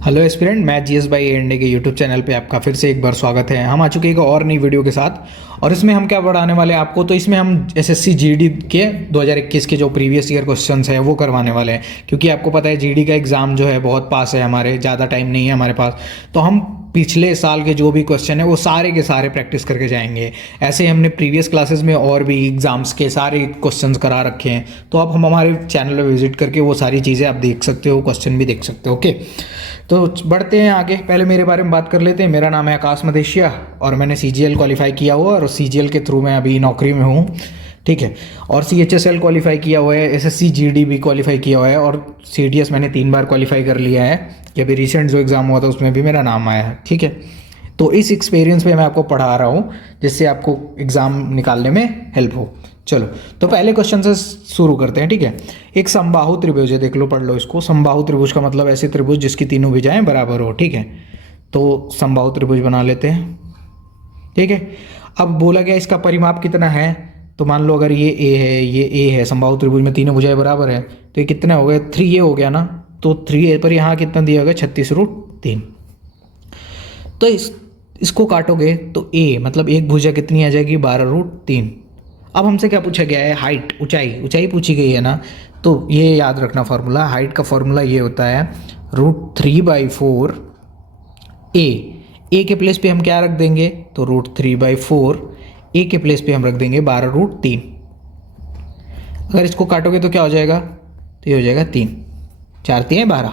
Hello aspirant, मैं GS by एंडे के YouTube channel पे आपका फिर से एक बार स्वागत है। हम आ चुके हैं एक और नई वीडियो के साथ और इसमें हम क्या पढ़ाने वाले हैं आपको। तो इसमें हम एसएससी जीडी के 2021 के जो प्रीवियस ईयर क्वेश्चंस हैं वो करवाने वाले हैं, क्योंकि आपको पता है जीडी का एग्ज़ाम जो है बहुत पास है, हमारे ज़्यादा टाइम नहीं है हमारे पास। तो हम पिछले साल के जो भी क्वेश्चन है वो सारे के सारे प्रैक्टिस करके जाएंगे। ऐसे हमने प्रीवियस क्लासेस में और भी एग्जाम्स के सारे क्वेश्चंस करा रखे हैं, तो आप हम हमारे चैनल पर विजिट करके वो सारी चीज़ें आप देख सकते हो, क्वेश्चन भी देख सकते हो। ओके, तो बढ़ते हैं आगे। पहले मेरे बारे में बात कर लेते हैं। मेरा नाम है आकाश मदेशिया और मैंने सीजीएल क्वालिफाई किया हुआ और सीजीएल के थ्रू मैं अभी नौकरी में हूँ, ठीक है। और सीएचएसएल क्वालिफाई किया हुआ है, एसएससी जीडी भी क्वालिफाई किया हुआ है और सीडीएस मैंने 3 बार क्वालिफाई कर लिया है कि अभी रिसेंट जो एग्ज़ाम हुआ था उसमें भी मेरा नाम आया है, ठीक है। तो इस एक्सपीरियंस पे मैं आपको पढ़ा रहा हूँ जिससे आपको एग्ज़ाम निकालने में हेल्प हो। चलो, तो पहले क्वेश्चन से शुरू करते हैं, ठीक है। एक समबाहु त्रिभुज है, देख लो, पढ़ लो इसको। समबाहु त्रिभुज का मतलब ऐसे त्रिभुज जिसकी तीनों भुजाएं बराबर हो, ठीक है। तो समबाहु त्रिभुज बना लेते हैं, ठीक है। अब बोला गया इसका परिमाप कितना है, तो मान लो अगर ये ए है, ये ए है, समबाहु त्रिभुज में तीनों भुजाएं बराबर है, तो ये कितना हो गया, 3 ये हो गया ना। तो 3 पर यहाँ कितना दिया होगा, 36√3। तो इसको काटोगे तो ए मतलब एक भुजा कितनी आ जाएगी, 12√3। अब हमसे क्या पूछा गया है, हाइट, ऊंचाई पूछी गई है ना। तो ये याद रखना फार्मूला, हाइट का फार्मूला ये होता है √3/4 ए के प्लेस पे हम क्या रख देंगे, तो √3/4 ए के प्लेस पे हम रख देंगे 12√3। अगर इसको काटोगे तो क्या हो जाएगा, तो ये हो जाएगा 3, 4 3 12।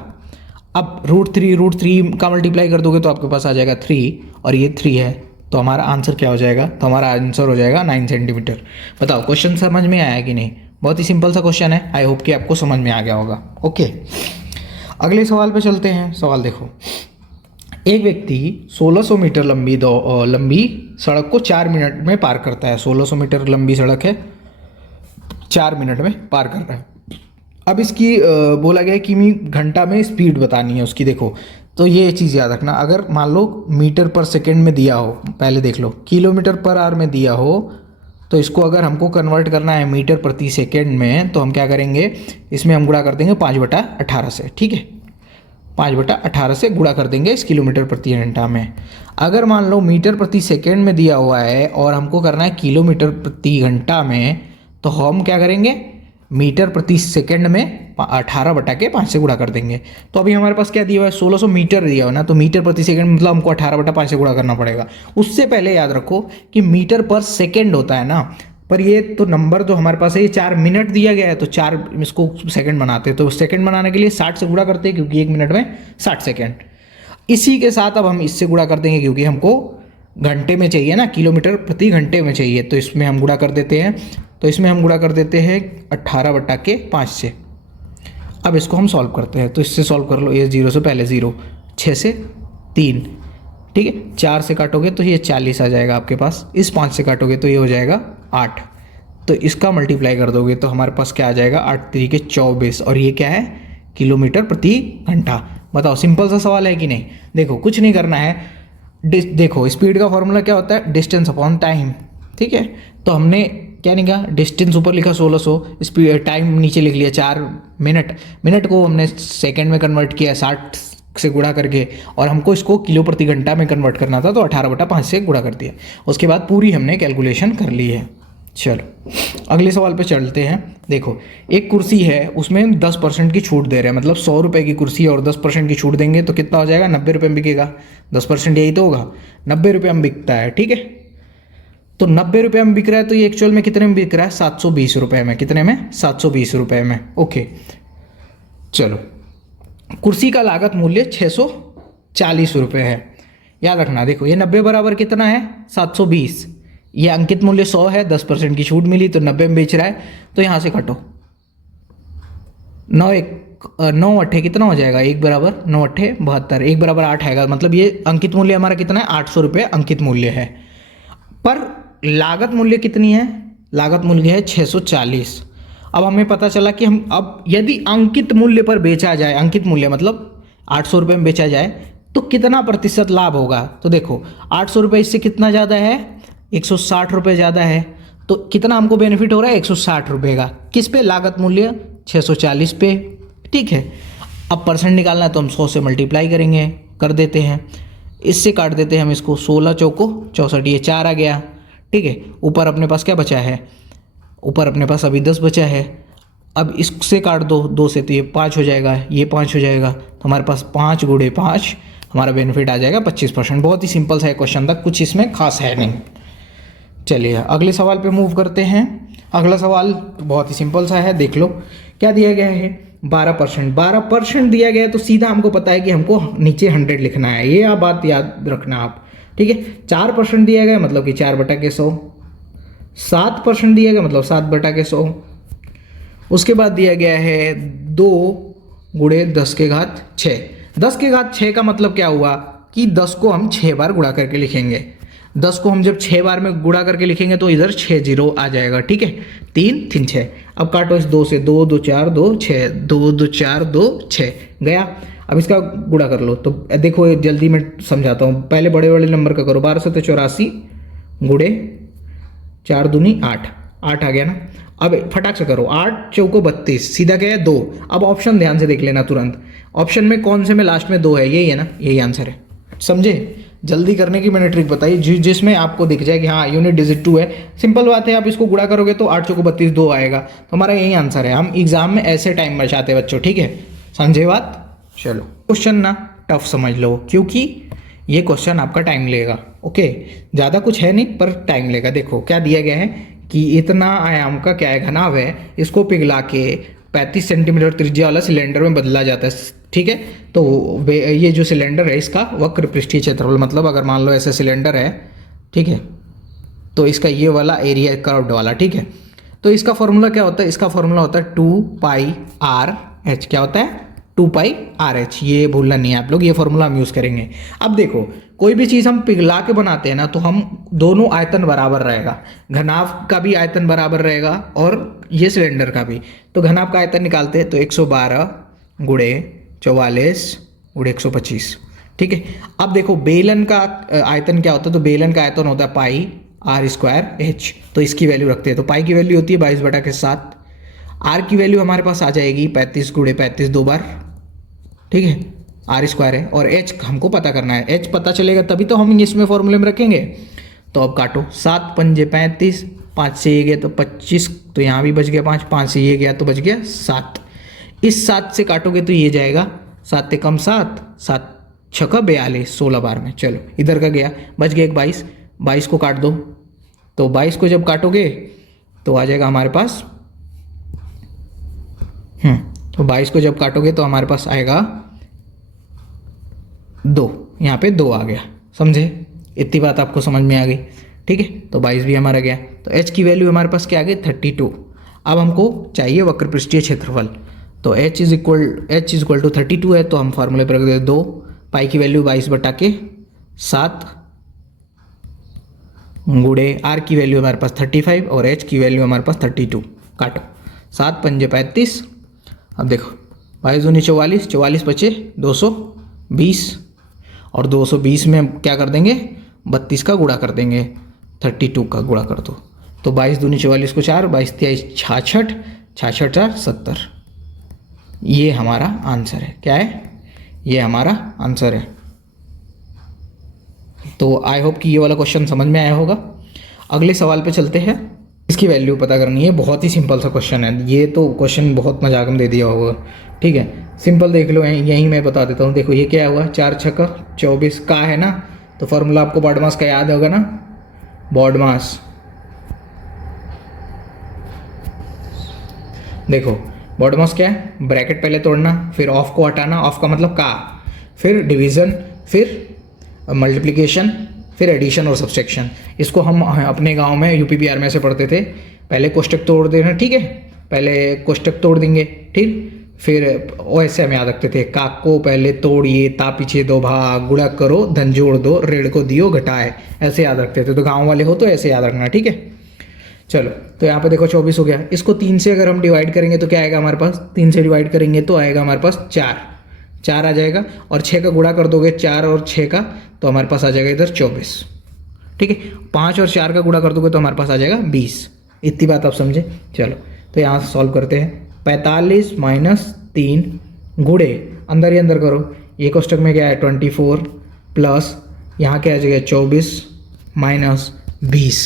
अब √3 का मल्टीप्लाई कर दोगे तो आपके पास आ जाएगा 3 और ये 3 है, तो हमारा आंसर क्या हो जाएगा, तो हमारा आंसर हो जाएगा 9 सेंटीमीटर। बताओ क्वेश्चन समझ में आया कि नहीं। बहुत ही सिंपल सा क्वेश्चन है, आई होप कि आपको समझ में आ गया होगा। ओके, अगले सवाल पे चलते हैं। सवाल देखो, एक व्यक्ति 1600 मीटर लंबी सड़क को 4 मिनट में पार करता है। 1600 मीटर लंबी सड़क है, 4 मिनट में पार कर रहा है। अब इसकी बोला गया है कि घंटा में स्पीड बतानी है उसकी। देखो, तो ये चीज़ याद रखना, अगर मान लो मीटर पर सेकंड में दिया हो, पहले देख लो किलोमीटर पर आवर में दिया हो, तो इसको अगर हमको कन्वर्ट करना है मीटर प्रति सेकंड में, तो हम क्या करेंगे, इसमें हम गुणा कर देंगे 5/18 से, ठीक है। 5/18 से गुणा कर देंगे इस किलोमीटर प्रति घंटा में। अगर मान लो मीटर प्रति सेकंड में दिया हुआ है और हमको करना है किलोमीटर प्रति घंटा में, तो हम क्या करेंगे, मीटर प्रति सेकंड में 18/5 से गुणा कर देंगे। तो अभी हमारे पास क्या दिया हुआ है, 1600 मीटर दिया हुआ है ना, तो मीटर प्रति सेकंड मतलब हमको 18/5 से गुणा करना पड़ेगा। उससे पहले याद रखो कि मीटर पर सेकंड होता है ना, पर ये तो नंबर जो हमारे पास है ये 4 मिनट दिया गया है, तो 4 इसको सेकंड बनाते हैं। तो सेकंड बनाने के लिए 60 से गुणा करते हैं, क्योंकि 1 मिनट में 60 सेकंड। इसी के साथ अब हम इससे गुणा कर देंगे, क्योंकि हमको घंटे में चाहिए ना, किलोमीटर प्रति घंटे में चाहिए, तो इसमें हम गुणा कर देते हैं। तो इसमें हम गुणा कर देते हैं 18/5 से। अब इसको हम सॉल्व करते हैं, तो इससे सॉल्व कर लो। ये 0 से पहले 0, 6 से 3, ठीक है। 4 से काटोगे तो ये 40 आ जाएगा आपके पास। इस 5 से काटोगे तो ये हो जाएगा 8। तो इसका मल्टीप्लाई कर दोगे तो हमारे पास क्या आ जाएगा, 8 3 के 24, और ये क्या है, किलोमीटर प्रति घंटा। बताओ सिंपल सा सवाल है कि नहीं। देखो कुछ नहीं करना है, देखो स्पीड का फॉर्मूला क्या होता है, डिस्टेंस अपॉन टाइम, ठीक है। तो हमने क्या लिखा, डिस्टेंस ऊपर लिखा 1600, स्पीड टाइम नीचे लिख लिया 4 मिनट को हमने सेकंड में कन्वर्ट किया 60 से गुणा करके, और हमको इसको किलो प्रति घंटा में कन्वर्ट करना था, तो 18/5 से गुणा कर दिया। उसके बाद पूरी हमने कैलकुलेशन कर ली है। चलो अगले सवाल पे चलते हैं। देखो, एक कुर्सी है, उसमें 10% की छूट दे रहे हैं, मतलब 100 रुपये की कुर्सी है और 10% की छूट देंगे तो कितना हो जाएगा, 90 रुपये में बिकेगा। 10% यही तो होगा, 90 रुपये में बिकता है, ठीक है। तो 90 रुपये में बिक रहा है, तो ये एक्चुअल में कितने में बिक रहा है, 720 रुपये में। कितने में, 720 रुपये में। ओके, चलो, कुर्सी का लागत मूल्य 640 रुपये है। याद रखना, देखो ये 90 बराबर कितना है, 720। ये अंकित मूल्य 100 है, 10% की छूट मिली तो 90 में बेच रहा है, तो यहाँ से काटो 9 अट्ठे कितना हो जाएगा, 1 बराबर 9 अट्ठे 72, 1 बराबर 8 आएगा। मतलब ये अंकित मूल्य हमारा कितना है, 800 रुपये अंकित मूल्य है। पर लागत मूल्य कितनी है, लागत मूल्य है 640। अब हमें पता चला कि हम अब यदि अंकित मूल्य पर बेचा जाए, अंकित मूल्य मतलब 800 रुपये में बेचा जाए, तो कितना प्रतिशत लाभ होगा। तो देखो 800 रुपये इससे कितना ज़्यादा है, 160 रुपये ज़्यादा है, तो कितना हमको बेनिफिट हो रहा है, 160 रुपये का। किस पे, लागत मूल्य 640 पे, ठीक है। अब परसेंट निकालना है तो हम 100 से मल्टीप्लाई करेंगे, कर देते हैं। इससे काट देते हैं हम इसको, 16 चौको 64, ये 4 आ गया। ठीक है, ऊपर अपने पास क्या बचा है, ऊपर अपने पास अभी 10 बचा है। अब इससे काट दो 2 से, तो ये 5 हो जाएगा, ये 5 हो जाएगा, तो हमारे पास 5 गुणे 5 हमारा बेनिफिट आ जाएगा 25%। बहुत ही सिंपल सा क्वेश्चन था, कुछ इसमें खास है नहीं। चलिए अगले सवाल पे मूव करते हैं। अगला सवाल बहुत ही सिंपल सा है, देख लो क्या दिया गया है, 12%। 12% दिया गया है तो सीधा हमको पता है कि हमको नीचे 100 लिखना है, ये आप बात याद रखना आप। ठीक है, 4% दिया गया मतलब कि 4/100, 7% दिया गया मतलब 7/100। उसके बाद दिया गया है 2 गुणे 10 के घात 6। 10 के घात 6 का मतलब क्या हुआ कि 10 को हम 6 बार गुणा करके लिखेंगे। 10 को हम जब 6 बार में गुणा करके लिखेंगे तो इधर 6 जीरो आ जाएगा। ठीक है, 3 3 6। अब काटो इस 2 से, 2 2 4 2 6, 2 2 4 2 6 गया। अब इसका गुणा कर लो। तो देखो जल्दी मैं समझाता हूँ, पहले बड़े बड़े नंबर का करो। 12 से 84 गुणे 4 दूनी 8, 8 आ गया ना। अब फटाक से करो, 8 चौको 32, सीधा क्या है 2। अब ऑप्शन ध्यान से देख लेना तुरंत, ऑप्शन में कौन से में लास्ट में 2 है, यही है ना, यही आंसर है। समझे, जल्दी करने की मैंने ट्रिक बताई जिसमें आपको दिख जाए कि हाँ यूनिट डिजिट 2 है। सिंपल बात है, आप इसको गुणा करोगे तो 8 चौको 32 2 आएगा, तो हमारा यही आंसर है। हम एग्जाम में ऐसे टाइम बचाते हैं बच्चों, ठीक है, समझे बात। चलो क्वेश्चन ना टफ समझ लो, क्योंकि ये क्वेश्चन आपका टाइम लेगा। ओके, ज़्यादा कुछ है नहीं पर टाइम लेगा। देखो क्या दिया गया है कि इतना आयाम का क्या है, घनाभ है, इसको पिघला के 35 सेंटीमीटर त्रिज्या वाला सिलेंडर में बदला जाता है। ठीक है, तो ये जो सिलेंडर है इसका वक्र पृष्ठीय क्षेत्रफल, मतलब अगर मान लो ऐसे सिलेंडर है, ठीक है, तो इसका ये वाला एरिया कर्व्ड वाला, ठीक है, तो इसका फॉर्मूला क्या होता है, इसका फॉर्मूला होता है 2πr/h। क्या होता है, 2πr/h। ये भूलना नहीं है आप लोग, ये फॉर्मूला हम यूज़ करेंगे। अब देखो कोई भी चीज़ हम पिघला के बनाते हैं ना, तो हम दोनों आयतन बराबर रहेगा, घनाभ का भी आयतन बराबर रहेगा और ये सिलेंडर का भी। तो घनाभ का आयतन निकालते हैं तो 112 गुणे 44 गुणे 125। ठीक है, अब देखो बेलन का आयतन क्या होता है, तो बेलन का आयतन होता है πr²h। तो इसकी वैल्यू रखते हैं, तो पाई की वैल्यू होती है 22/7। आर की वैल्यू हमारे पास आ जाएगी 35 गुणे 35 2 बार। ठीक है, r² है, और h हमको पता करना है। h पता चलेगा तभी तो हम इसमें फॉर्मूले में रखेंगे। तो अब काटो, 7 पंजे 35, 5 से ये गया तो 25, तो यहाँ भी बच गया 5, 5 से ये गया तो बच गया 7। इस 7 से काटोगे तो ये जाएगा 7 से कम 7, 7 छक्का 42, 16 बार में। चलो इधर का गया, बच गया एक 22, 22 को काट दो। तो 22 को जब काटोगे तो आ जाएगा हमारे पास, तो 22 को जब काटोगे तो हमारे पास आएगा 2, यहाँ पे 2 आ गया। समझे, इतनी बात आपको समझ में आ गई। ठीक है, तो 22 भी हमारा गया। तो h की वैल्यू हमारे पास क्या आ गई, 32। अब हमको चाहिए वक्र पृष्ठीय क्षेत्रफल, तो h इज इक्वल टू 32 है, तो हम फार्मूले पर रख देते 2, पाई की वैल्यू 22/7 गुणे r की वैल्यू हमारे पास 35 और h की वैल्यू हमारे पास 32। काटो, 7 पंजे 35, अब देखो 22 दूनी 44, 44 बचे 220, और 220 में हम क्या कर देंगे, 32 का गुणा कर देंगे, 32 का गुणा कर दो। तो 22 दूनी 44 को 4, 22 23 66, 66 4 70। ये हमारा आंसर है। क्या है, ये हमारा आंसर है। तो आई होप कि ये वाला क्वेश्चन समझ में आया होगा। अगले सवाल पे चलते हैं। इसकी वैल्यू पता करनी है, बहुत ही सिंपल सा क्वेश्चन है। ये तो क्वेश्चन बहुत मजाक में दे दिया होगा, ठीक है, सिंपल देख लो, यहीं मैं बता देता हूँ। देखो ये क्या हुआ, 4 छक्का 24 का है ना, तो फॉर्मूला आपको बॉडमास का याद होगा ना, बॉडमास। देखो बॉडमास क्या है, ब्रैकेट पहले तोड़ना, फिर ऑफ को हटाना, ऑफ का मतलब का, फिर डिवीज़न, फिर मल्टीप्लिकेशन, फिर एडिशन और सब्सट्रैक्शन। इसको हम अपने गांव में यूपीपीआर में से पढ़ते थे। पहले कोष्टक तोड़ देना, ठीक है, पहले कोष्टक तोड़ देंगे, ठीक, फिर ऐसे हम याद रखते थे, काक को पहले तोड़िए, ता पीछे 2 भाग, गुणा करो, धन जोड़ दो, ऋण को दियो घटाए, ऐसे याद रखते थे। तो गाँव वाले हो तो ऐसे याद रखना, ठीक है। चलो तो यहाँ पे देखो 24 हो गया, इसको 3 से अगर हम डिवाइड करेंगे तो क्या आएगा हमारे पास, 3 से डिवाइड करेंगे तो आएगा हमारे पास 4 आ जाएगा, और 6 का गुणा कर दोगे 4 और 6 का, तो हमारे पास आ जाएगा इधर 24। ठीक है, 5 और 4 का गुणा कर दोगे तो हमारे पास आ जाएगा 20। इतनी बात आप समझे। चलो तो यहाँ से सॉल्व करते हैं। 45 - 3 गुड़े अंदर ही अंदर करो। ये कोष्टक में क्या है 24 प्लस यहाँ क्या आ जाएगा 24 माइनस 20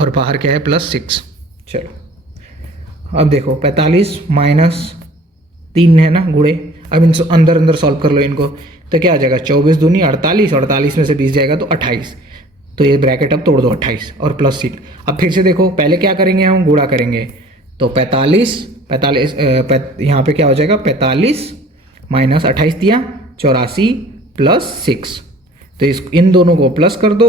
और बाहर क्या है +6। चलो अब देखो 45 माइनस 3 है ना गुड़े, अब इन अंदर अंदर सॉल्व कर लो इनको, तो क्या आ जाएगा 24 दूनी 48, 48 में से 20 जाएगा तो 28, तो ये ब्रैकेट अब तोड़ दो 28 और +6। अब फिर से देखो पहले क्या करेंगे हम गुणा करेंगे, तो 45 यहाँ पे क्या हो जाएगा 45 माइनस 28 दिया 84 +6, तो इन दोनों को प्लस कर दो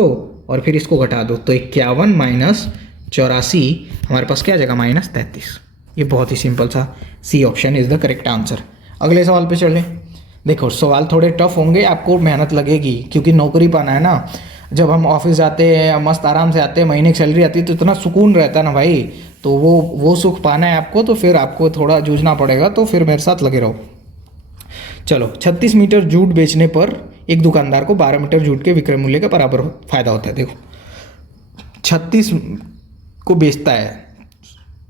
और फिर इसको घटा दो, तो 51 माइनस 84 हमारे पास क्या आ जाएगा -33। ये बहुत ही सिंपल सा C option is the correct answer. अगले सवाल पे चलें। देखो सवाल थोड़े टफ होंगे, आपको मेहनत लगेगी क्योंकि नौकरी पाना है ना। जब हम ऑफिस जाते हैं मस्त आराम से आते हैं, महीने की सैलरी आती है तो इतना सुकून रहता है ना भाई, तो वो सुख पाना है आपको, तो फिर आपको थोड़ा जूझना पड़ेगा, तो फिर मेरे साथ लगे रहो। चलो 36 मीटर जूट बेचने पर एक दुकानदार को 12 मीटर जूट के विक्रय मूल्य के बराबर फायदा होता है। देखो 36 को बेचता है,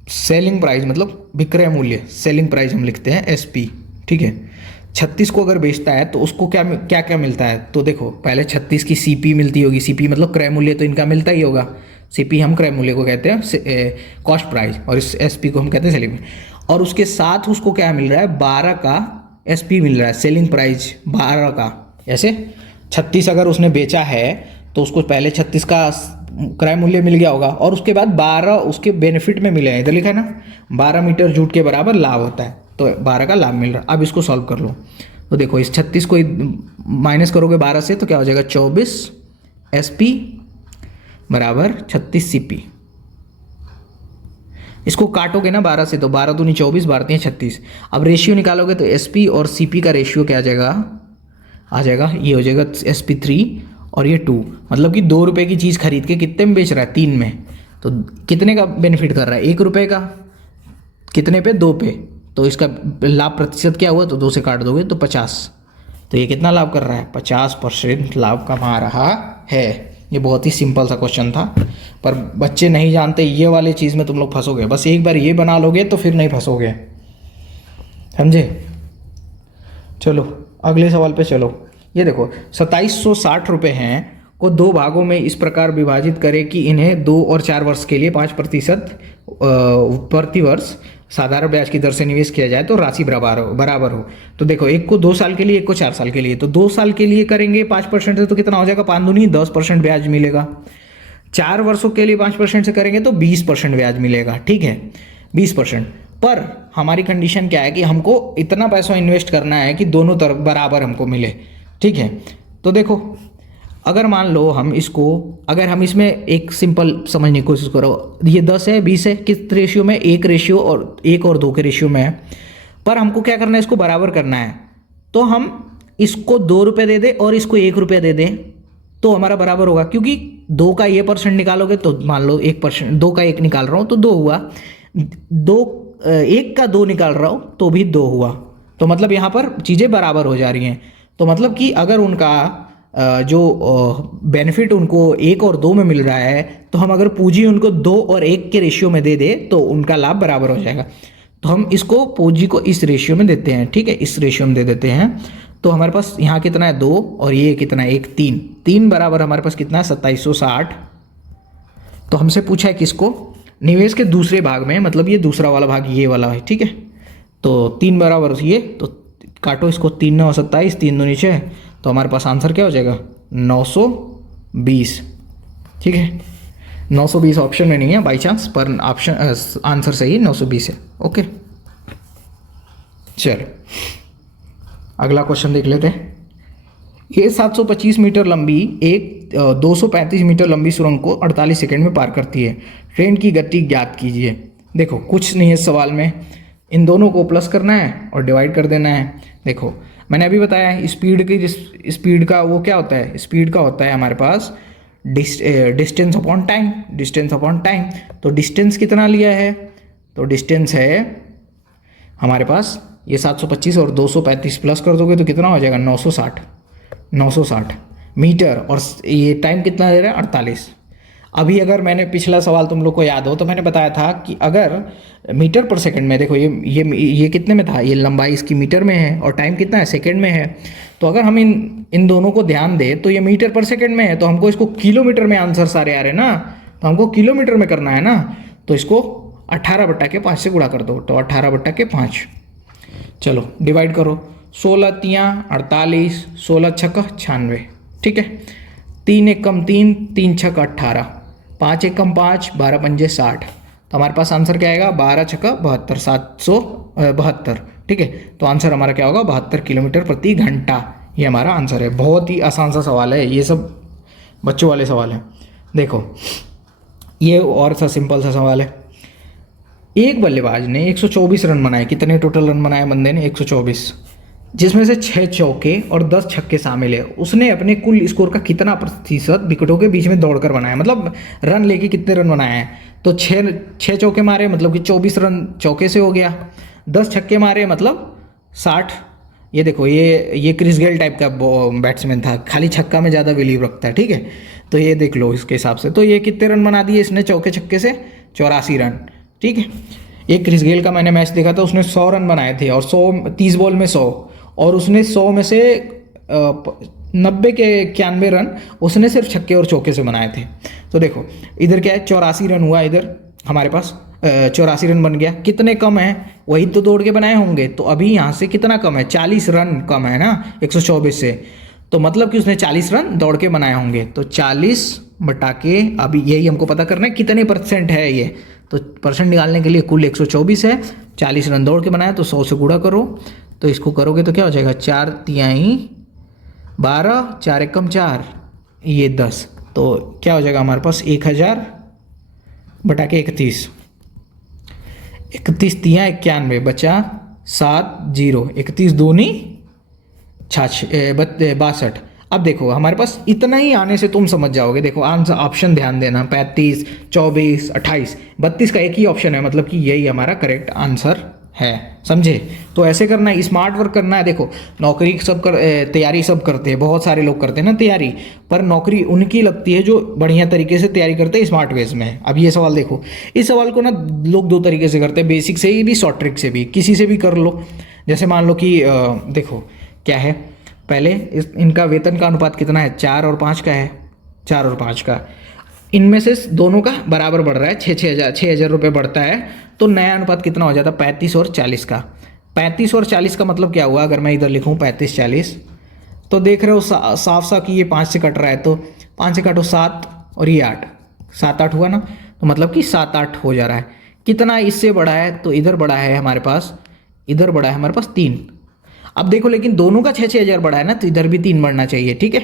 सेलिंग प्राइस मतलब विक्रय मूल्य, सेलिंग प्राइस हम लिखते हैं SP, ठीक है। 36 को अगर बेचता है तो उसको क्या क्या क्या मिलता है, तो देखो पहले 36 की CP मिलती होगी, CP मतलब क्रय मूल्य, तो इनका मिलता ही होगा। CP हम क्रय मूल्य को कहते हैं कॉस्ट प्राइस, और इस SP को हम कहते हैं सेलिंग, और उसके साथ उसको क्या मिल रहा है 12 का SP मिल रहा है, सेलिंग प्राइस 12 का। ऐसे 36 अगर उसने बेचा है तो उसको पहले 36 का क्रय मूल्य मिल गया होगा, और उसके बाद 12 उसके बेनिफिट में मिले हैं, इधर लिखा है ना 12 मीटर जूट के बराबर लाभ होता है, तो 12 का लाभ मिल रहा है। अब इसको सॉल्व कर लो, तो देखो इस 36 को माइनस करोगे 12 से तो क्या हो जाएगा 24 SP बराबर 36 CP। इसको काटोगे ना 12 से तो 12 दूनी 24, 12 तीन 36। अब रेशियो निकालोगे तो SP और CP का रेशियो क्या आ जाएगा ये हो जाएगा SP3 और ये 2, मतलब कि 2 रुपये की चीज़ खरीद के कितने में बेच रहा है 3 में, तो कितने का बेनिफिट कर रहा है 1 रुपये का, कितने पे 2 पे, तो इसका लाभ प्रतिशत क्या हुआ, तो 2 से काट दोगे तो 50, तो ये कितना लाभ कर रहा है 50% लाभ कमा रहा है। ये बहुत ही सिंपल सा क्वेश्चन था, पर बच्चे नहीं जानते, ये वाले चीज़ में तुम लोग फंसोगे, बस एक बार ये बना लोगे तो फिर नहीं फंसोगे, समझे। चलो अगले सवाल पे चलो। ये देखो 2760 रुपये हैं को 2 भागों में इस प्रकार विभाजित करें कि इन्हें 2 और 4 वर्ष के लिए 5% प्रतिवर्ष साधारण ब्याज की दर से निवेश किया जाए तो राशि बराबर हो। तो देखो एक को 2 साल के लिए, एक को 4 साल के लिए, तो 2 साल के लिए करेंगे 5% से तो कितना हो जाएगा 5 दूनी 10% ब्याज मिलेगा। 4 वर्षों के लिए 5% से करेंगे तो 20% ब्याज मिलेगा, ठीक है 20%। पर हमारी कंडीशन क्या है कि हमको इतना पैसा इन्वेस्ट करना है कि दोनों तरफ बराबर हमको मिले, ठीक है। तो देखो अगर मान लो हम इसको, अगर हम इसमें एक सिंपल समझने की कोशिश करो, ये 10 है 20 है, किस रेशियो में 1 रेशियो और 1 और 2 के रेशियो में है, पर हमको क्या करना है इसको बराबर करना है, तो हम इसको 2 रुपये दे दें और इसको 1 रुपया दे दें तो हमारा बराबर होगा, क्योंकि 2 का ये % निकालोगे तो मान लो 1%, 2 का 1 निकाल रहा हूँ तो 2 हुआ, 1 का 2 निकाल रहा हूँ तो भी 2 हुआ, तो मतलब यहाँ पर चीज़ें बराबर हो जा रही हैं। तो मतलब कि अगर उनका जो बेनिफिट उनको 1 और 2 में मिल रहा है, तो हम अगर पूंजी उनको 2 और 1 के रेशियो में दे दे तो उनका लाभ बराबर हो जाएगा। तो हम इसको पूंजी को इस रेशियो में देते हैं, ठीक है, इस रेशियो में दे देते हैं, तो हमारे पास यहाँ कितना है 2 और ये कितना है 1, 3 बराबर हमारे पास कितना है 2760। तो हमसे पूछा है किसको, निवेश के दूसरे भाग में, मतलब ये दूसरा वाला भाग ये वाला है, ठीक है। तो 3 बराबर ये, तो काटो इसको 3 9 27, 3 2 नीचे, तो हमारे पास आंसर क्या हो जाएगा 920, ठीक है। 920 ऑप्शन में नहीं है बाई चांस, पर ऑप्शन आंसर सही 920 है, ओके। चलो अगला क्वेश्चन देख लेते हैं। ये 725 मीटर लंबी एक 235 मीटर लंबी सुरंग को 48 सेकंड में पार करती है, ट्रेन की गति ज्ञात कीजिए। देखो कुछ नहीं है सवाल में, इन दोनों को प्लस करना है और डिवाइड कर देना है। देखो मैंने अभी बताया है स्पीड का वो क्या होता है, स्पीड का होता है हमारे पास डिस्टेंस अपॉन टाइम। तो डिस्टेंस कितना लिया है, तो डिस्टेंस है हमारे पास ये 725 और 235 प्लस कर दोगे तो कितना हो जाएगा 960 मीटर, और ये टाइम कितना दे रहा है 48। अभी अगर मैंने पिछला सवाल तुम लोग को याद हो तो मैंने बताया था कि अगर मीटर पर सेकंड में, देखो ये कितने में था, ये लंबाई इसकी मीटर में है और टाइम कितना है, सेकंड में है। तो अगर हम इन दोनों को ध्यान दें तो ये मीटर पर सेकंड में है, तो हमको इसको किलोमीटर में आंसर सारे आ रहे हैं ना, तो हमको किलोमीटर में करना है ना। तो इसको 18/5 से गुणा कर दो, तो 18/5। चलो डिवाइड करो, 16 तियाँ 48, 16 छक्का 96, ठीक है। 3 एकम 3, 3 छक्का 18, 5 एकम 5, 12 पंजे 60। तो हमारे पास आंसर क्या आएगा, 12 छक्का 72, 772, ठीक है। तो आंसर हमारा क्या होगा, 72 किलोमीटर प्रति घंटा। ये हमारा आंसर है। बहुत ही आसान सा सवाल है, ये सब बच्चों वाले सवाल हैं। देखो ये और सा सिंपल सा सवाल है। एक बल्लेबाज ने 124 रन बनाए। कितने टोटल रन बनाए बंदे ने, 124, जिसमें से 6 चौके और 10 छक्के शामिल है। उसने अपने कुल स्कोर का कितना प्रतिशत विकेटों के बीच में दौड़कर बनाया, मतलब रन लेके कितने रन बनाए हैं। तो 6 चौके मारे मतलब कि 24 रन चौके से हो गया, 10 छक्के मारे मतलब 60। ये देखो ये क्रिस गेल टाइप का बैट्समैन था, खाली छक्का में ज़्यादा बिलीव रखता है, ठीक है। तो ये देख लो इसके हिसाब से, तो ये कितने रन बना दिए इसने चौके छक्के से, 84 रन, ठीक है। एक क्रिस गेल का मैंने मैच देखा था, उसने 100 रन बनाए थे और 30 बॉल में 100, और उसने 100 में से 90 के 91 रन उसने सिर्फ छक्के और चौके से बनाए थे। तो देखो इधर क्या है, 84 रन हुआ इधर हमारे पास, 84 रन बन गया। कितने कम है, वही तो दौड़ के बनाए होंगे, तो अभी यहाँ से कितना कम है, 40 रन कम है ना 124 से। तो मतलब कि उसने 40 रन दौड़ के बनाए होंगे। तो 40/के, अभी यही हमको पता करना है कितने परसेंट है ये। तो परसेंट निकालने के लिए कुल 124 है, 40 रन दौड़ के बनाया, तो 100 से गुणा करो। तो इसको करोगे तो क्या हो जाएगा, 4 तिहाई 12, 4 एकम 4, ये 10। तो क्या हो जाएगा हमारे पास, 1000/31, 31 तियाँ 91, बचा 7 0, 31 दूनी 62। अब देखो हमारे पास इतना ही आने से तुम समझ जाओगे। देखो आंसर ऑप्शन ध्यान देना, 35, 24, 28, 32 का एक ही ऑप्शन है, मतलब कि यही हमारा करेक्ट आंसर है, समझे। तो ऐसे करना है, स्मार्ट वर्क करना है। देखो नौकरी सब तैयारी सब करते हैं, बहुत सारे लोग करते हैं ना तैयारी, पर नौकरी उनकी लगती है जो बढ़िया तरीके से तैयारी करते हैं, स्मार्ट वेज में। अब ये सवाल देखो, इस सवाल को ना लोग 2 तरीके से करते हैं, बेसिक से ही भी, शॉर्ट ट्रिक से भी, किसी से भी कर लो। जैसे मान लो कि देखो क्या है, पहले इनका वेतन का अनुपात कितना है, 4 और 5 का है, 4 और 5 का। इनमें से दोनों का बराबर बढ़ रहा है, 6,000 रुपये बढ़ता है, तो नया अनुपात कितना हो जाता है, 35 और 40 का। 35 और 40 का मतलब क्या हुआ, अगर मैं इधर लिखूँ 35 40, तो देख रहे हो साफ सा कि ये 5 से कट रहा है, तो 5 से काटो 7 और ये 8, 7 8 हुआ ना, तो मतलब कि 7 8 हो जा रहा है। कितना इससे बड़ा है, तो इधर बड़ा है हमारे पास, इधर बड़ा है हमारे पास 3। अब देखो लेकिन दोनों का 6,000 बढ़ा है ना, तो इधर भी 3 बढ़ना चाहिए, ठीक है।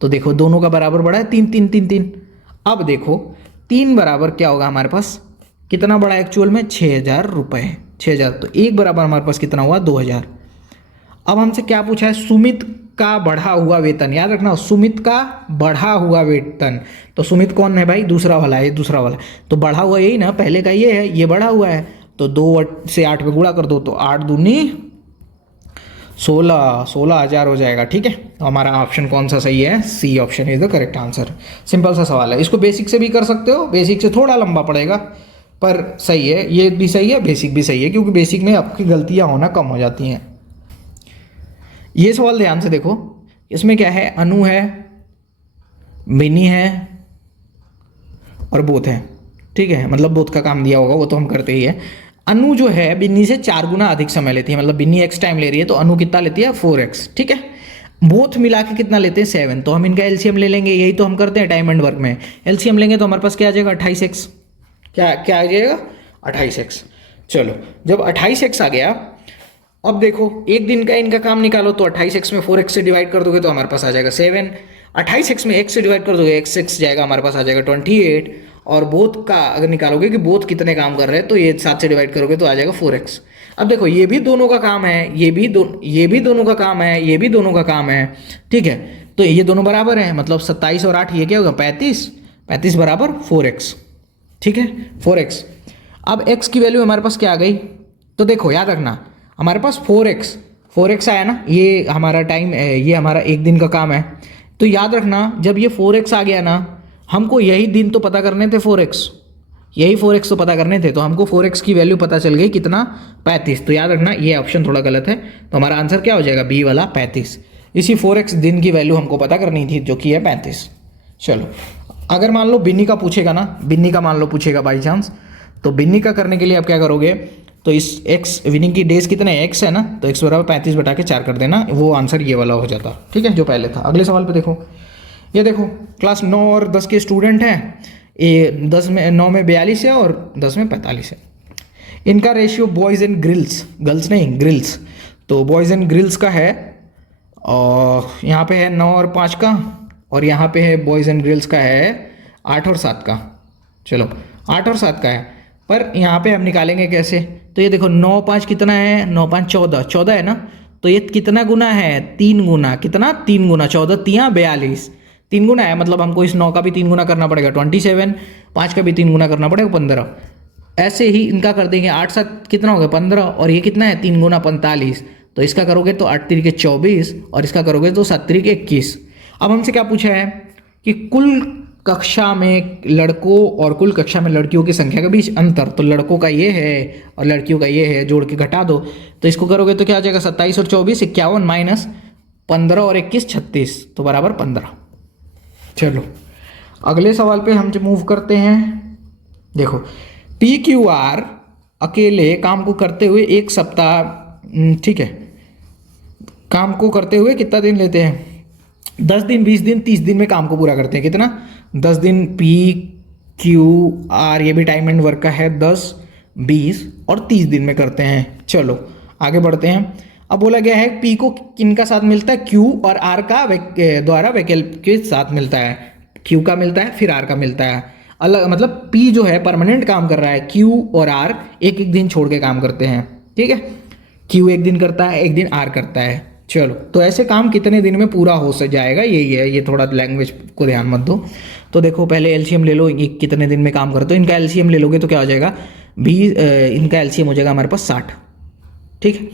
तो देखो दोनों का बराबर बढ़ा है, 3 3 3 3। अब देखो 3 बराबर क्या होगा हमारे पास, कितना बड़ा एक्चुअल में, 6,000 रुपये, 6,000। तो 1 बराबर हमारे पास कितना हुआ, 2,000। अब हमसे क्या पूछा है, सुमित का बढ़ा हुआ वेतन। याद रखना, सुमित का बढ़ा हुआ वेतन। तो सुमित कौन है भाई, दूसरा वाला है, ये दूसरा वाला। तो बढ़ा हुआ यही ना, पहले का ये है, ये बढ़ा हुआ है। तो 2 से 8 पे गुणा कर दो, तो 8 दूनी 16,000 हो जाएगा, ठीक है। तो हमारा ऑप्शन कौन सा सही है, C option is the correct answer. Simple सा सवाल है, इसको बेसिक से भी कर सकते हो, बेसिक से थोड़ा लंबा पड़ेगा पर सही है, ये भी सही है, बेसिक भी सही है, क्योंकि बेसिक में आपकी गलतियां होना कम हो जाती हैं। ये सवाल ध्यान से देखो, इसमें क्या है, अनु है, बिनी है और बोध है, ठीक है। मतलब बोध का काम दिया होगा, वो तो हम करते ही है। अनु जो है बिन्नी से 4 गुना अधिक समय लेती है, मतलब बिन्नी x टाइम ले रही है, तो अनु कितना लेती है, 4x, ठीक है। बोथ मिला के कितना लेते हैं, 7। तो हम इनका एलसीएम ले लेंगे, यही तो हम करते हैं टाइम एंड वर्क में। एलसीएम लेंगे तो हमारे पास क्या आ जाएगा, 28x। क्या आ जाएगा, 28x। चलो जब 28x आ गया, अब देखो एक दिन का इनका काम निकालो, तो 28x में 4x से डिवाइड कर दोगे तो हमारे पास आ जाएगा 7। 28x में x से डिवाइड कर दोगे, x जाएगा, हमारे पास आ जाएगा 28। और बोथ का अगर निकालोगे कि बोथ कितने काम कर रहे हैं, तो ये 7 से डिवाइड करोगे तो आ जाएगा 4x। अब देखो ये भी दोनों का काम है, ये भी दोनों का काम है, ये भी दोनों का काम है, ठीक है। तो ये दोनों बराबर हैं, मतलब 27 और 8 ये क्या होगा, 35 बराबर 4x, ठीक है, 4x। अब x की वैल्यू हमारे पास क्या आ गई, तो देखो याद रखना, हमारे पास 4x आया ना, ये हमारा टाइम, ये हमारा एक दिन का काम है। तो याद रखना जब ये 4x आ गया ना, हमको यही दिन तो पता करने थे 4x, यही 4x तो पता करने थे, तो हमको 4x की वैल्यू पता चल गई कितना 35। तो याद रखना ये ऑप्शन थोड़ा गलत है, तो हमारा आंसर क्या हो जाएगा बी वाला 35। इसी 4x दिन की वैल्यू हमको पता करनी थी जो कि है 35। चलो अगर मान लो बिन्नी का पूछेगा ना, बिन्नी का मान लो पूछेगा बाई चांस, तो बिन्नी का करने के लिए आप क्या करोगे, तो इस x विनिंग की डेज कितने x है ना, तो x बराबर 35 बटा के 4 कर देना, वो आंसर ये वाला हो जाता। ठीक है, जो पहले था। अगले सवाल पे देखो, ये देखो क्लास 9 और 10 के स्टूडेंट हैं, ये 9 में 42 है और 10 में 45 है। इनका ratio boys and girls, girls नहीं ग्रिल्स, तो बॉयज़ एंड ग्रिल्स का है, और यहाँ पे है 9 और 5 का, और यहाँ पे है बॉयज़ एंड गर्ल्स का है 8 और 7 का। चलो 8 और 7 का है, पर यहाँ पे हम निकालेंगे कैसे, तो ये देखो 9 5 कितना है, 9 5 14, 14 है ना, तो ये कितना गुना है, 3 गुना, कितना 3 गुना, 14 3 42, 3 गुना है, मतलब हमको इस 9 का भी 3 गुना करना पड़ेगा 27, 5 का भी 3 गुना करना पड़ेगा 15। ऐसे ही इनका कर देंगे 8 7 कितना हो गया 15, और ये कितना है 3 गुना 45, तो इसका करोगे तो 8 3 के 24, और इसका करोगे तो 7 3 के 21। अब हमसे क्या पूछा है कि कुल कक्षा में लड़कों और कुल कक्षा में लड़कियों की संख्या के बीच अंतर, तो लड़कों का ये है और लड़कियों का ये है, जोड़ के घटा दो, तो इसको करोगे तो क्या आ जाएगा 27 और 24 51, माइनस 15 और 21 36, तो बराबर 15। चलो अगले सवाल पे हम मूव करते हैं। देखो PQR अकेले काम को करते हुए एक सप्ताह, ठीक है, काम को करते हुए कितना दिन लेते हैं, 10 दिन 20 दिन 30 दिन में काम को पूरा करते हैं। कितना 10 दिन, PQR ये भी टाइम एंड वर्क का है, 10 20 और 30 दिन में करते हैं। चलो आगे बढ़ते हैं। अब बोला गया है P को किनका साथ मिलता है, Q और R का द्वारा वैकल्पिक के साथ मिलता है, Q का मिलता है फिर R का मिलता है अलग, मतलब P जो है परमानेंट काम कर रहा है, Q और R एक एक दिन छोड़ के काम करते हैं। ठीक है, Q एक दिन करता है, एक दिन R करता है। चलो तो ऐसे काम कितने दिन में पूरा हो जाएगा, यही है, ये थोड़ा लैंग्वेज को ध्यान मत दो। तो देखो पहले एलसीएम ले लो, ये कितने दिन में काम करते हो, इनका एलसीएम ले लोगे तो क्या हो जाएगा, इनका एलसीएम हो जाएगा हमारे पास 60। ठीक है,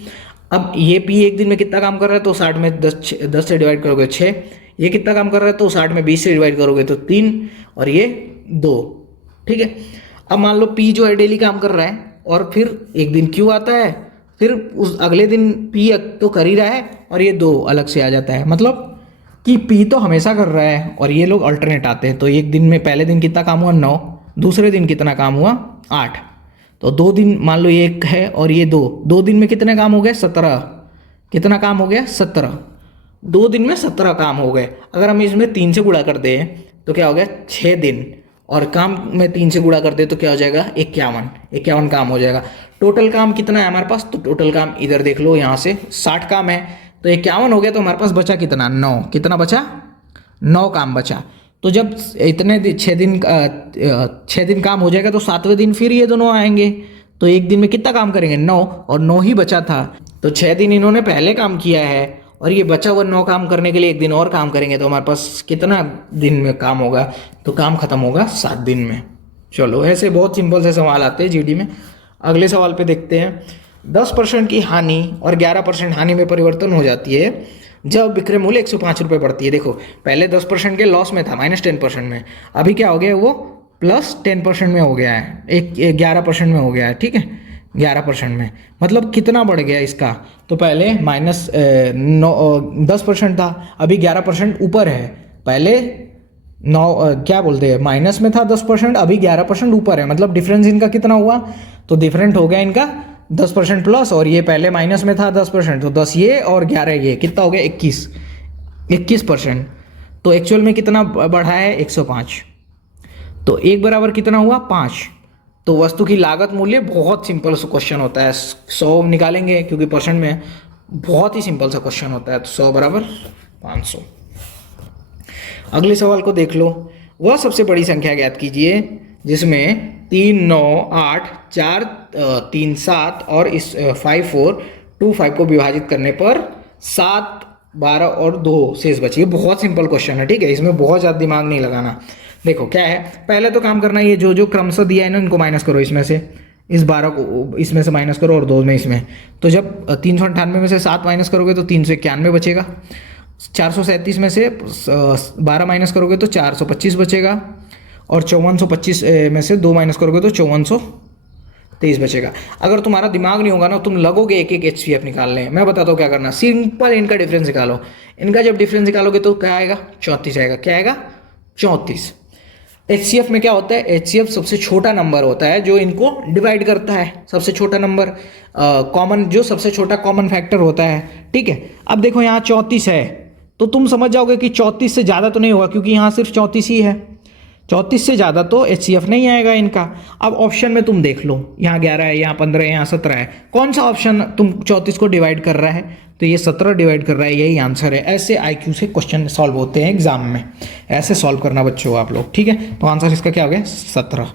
अब ये P एक दिन में कितना काम कर रहा है, तो 60 में 10 से डिवाइड करोगे 6, ये कितना काम कर रहा है, तो 60 में 20 से डिवाइड करोगे तो 3, और ये 2। ठीक है, अब मान लो P जो है डेली काम कर रहा है, और फिर एक दिन Q आता है, फिर उस अगले दिन P तो कर ही रहा है, और ये 2 अलग से आ जाता है, मतलब कि P तो हमेशा कर रहा है और ये लोग अल्टरनेट आते हैं। तो एक दिन में पहले दिन कितना काम हुआ 9, दूसरे दिन कितना काम हुआ 8, तो 2 दिन मान लो ये 1 है और ये 2 दिन में कितने काम हो गए 17, कितना काम हो गया 17, 2 दिन में 17 काम हो गए। अगर हम इसमें 3 से गुणा कर दें तो क्या हो गया 6 दिन, और काम में 3 से गुणा कर दे तो क्या हो जाएगा 51 काम हो जाएगा। टोटल काम कितना है हमारे पास, तो टोटल काम इधर देख लो, यहाँ से 60 काम है, तो 51 हो गया, तो हमारे पास बचा कितना 9, कितना बचा 9 काम बचा। तो जब इतने 6 दिन काम हो जाएगा तो 7वें दिन फिर ये दोनों आएंगे, तो एक दिन में कितना काम करेंगे 9, और 9 ही बचा था, तो 6 दिन इन्होंने पहले काम किया है, और ये बचा हुआ 9 काम करने के लिए एक दिन और काम करेंगे, तो हमारे पास कितना दिन में काम होगा, तो काम खत्म होगा 7 दिन में। चलो ऐसे बहुत सिंपल से सवाल आते हैं जीडी में। अगले सवाल पे देखते हैं। 10% की हानि और 11% हानि में परिवर्तन हो जाती है जब विक्रय मूल्य 105 रुपये बढ़ती है। देखो पहले 10% के लॉस में था, -10% में, अभी क्या हो गया वो +10% में हो गया है, 11% में हो गया है। ठीक है, 11% में, मतलब कितना बढ़ गया इसका, तो पहले -10% था, अभी 11% ऊपर है। पहले क्या बोलते हैं माइनस में था 10%, अभी 11% ऊपर है, मतलब डिफरेंस इनका कितना हुआ, तो डिफरेंट हो गया इनका 10% प्लस, और ये पहले माइनस में था 10%, तो 10 ये और 11 ये, कितना हो गया 21%। तो एक्चुअल में कितना बढ़ा है 105, तो 1 बराबर कितना हुआ 5। तो वस्तु की लागत मूल्य, बहुत सिंपल सा क्वेश्चन होता है, 100 निकालेंगे क्योंकि परसेंट में, बहुत ही सिंपल सा क्वेश्चन होता है, तो 100 बराबर 500। अगले सवाल को देख लो। वह सबसे बड़ी संख्या ज्ञात कीजिए जिसमें 3 9 8 4 3 7 और इस 5 4 2 5 को विभाजित करने पर 7 12 और 2 शेष बची। बहुत सिंपल क्वेश्चन है, ठीक है, इसमें बहुत ज़्यादा दिमाग नहीं लगाना। देखो क्या है, पहले तो काम करना, ये जो जो क्रमशः दिया है ना इनको माइनस करो, इसमें से इस 12 को इसमें से माइनस करो और 2 में इसमें, तो जब 398 में से 7 माइनस करोगे तो 391 बचेगा, 437 में से 12 माइनस करोगे तो 425 बचेगा, और 5425 में से 2 माइनस करोगे तो 5423 बचेगा। अगर तुम्हारा दिमाग नहीं होगा ना, तुम लगोगे एक एक HCF निकालने। मैं बताता हूँ क्या करना, सिंपल इनका डिफरेंस निकालो। इनका जब डिफरेंस निकालोगे तो क्या आएगा, 34 आएगा। क्या आएगा, 34। HCF में क्या होता है, HCF सबसे छोटा नंबर होता है जो इनको डिवाइड करता है, सबसे छोटा नंबर, कॉमन, जो सबसे छोटा कॉमन फैक्टर होता है। ठीक है, अब देखो यहाँ 34 है तो तुम समझ जाओगे कि 34 से ज़्यादा तो नहीं होगा, क्योंकि यहाँ सिर्फ 34 ही है। 34 से ज़्यादा तो HCF नहीं आएगा इनका। अब ऑप्शन में तुम देख लो, यहाँ 11 है, यहाँ 15 है, यहाँ 17 है, कौन सा ऑप्शन तुम 34 को डिवाइड कर रहा है, तो ये 17 डिवाइड कर रहा है, यही आंसर है। ऐसे IQ से क्वेश्चन सॉल्व होते हैं एग्जाम में, ऐसे सॉल्व करना बच्चों आप लोग। ठीक है, तो आंसर इसका क्या हो गया, 17।